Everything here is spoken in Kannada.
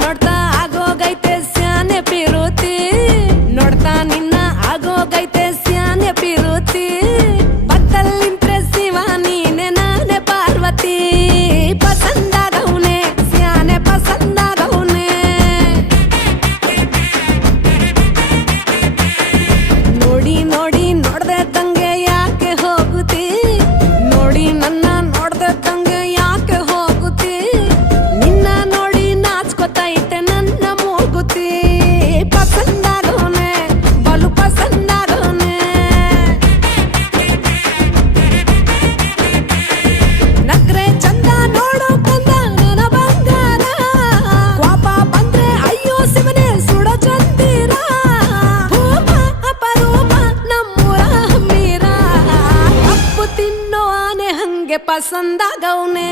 ನೋಡ್ತಾ ಆಗೋಗೈತೆ ಸ್ಯಾನೆ ಪಿರುತಿ ನೋಡ್ತಾ ನಿನ್ನ ಆಗೋಗೈತೆ ಸ್ಯಾನೆ ಪಿರುತಿ ಬತ್ತಲ್ಲಿಂತ್ರೆ ಶಿವ ನೀನೆ ನಾನೇ ಪಾರ್ವತಿ ಪಸಂದಾಗವ್ನೆ ಸ್ಯಾನೆ ಪಸಂದಾಗವ್ನೆ ನೋಡಿ ನೋಡಿ ನೋಡ್ದೆ ತಂಗೆ ಯಾಕೆ ಹೋಗುತ್ತಿ ನೋಡಿ ನನ್ನ ನೋಡ್ದೆ ತಂಗೆ ಯಾಕೆ ಹೋಗುತ್ತಿ ನಿನ್ನ ನೋಡಿ ನಾಚ್ಕೊತೈತೆ ನನ್ನ ಮೂಗುತಿ ಪಸಂದಾಗವ್ನೆ ಬಲು ಪಸಂದಾಗವ್ನೆ ನಕ್ರೆ ಚಂದ ನೋಡೋ ಕಂದ ನನ್ನ ಬಂಗಾರ ಕೋಪ ಬಂದ್ರೆ ಅಯ್ಯೋ ಶಿವನೇ ಸುಡೋ ಚಂದಿರ ಭೂಪ ಅಪರೂಪ ನಮ್ಮೂರ ಹಮ್ಮೀರ ಕಪ್ಪು ತಿನ್ನೋ ಆನೆ ಹಂಗೆ ಪಸಂದಾಗವ್ನೆ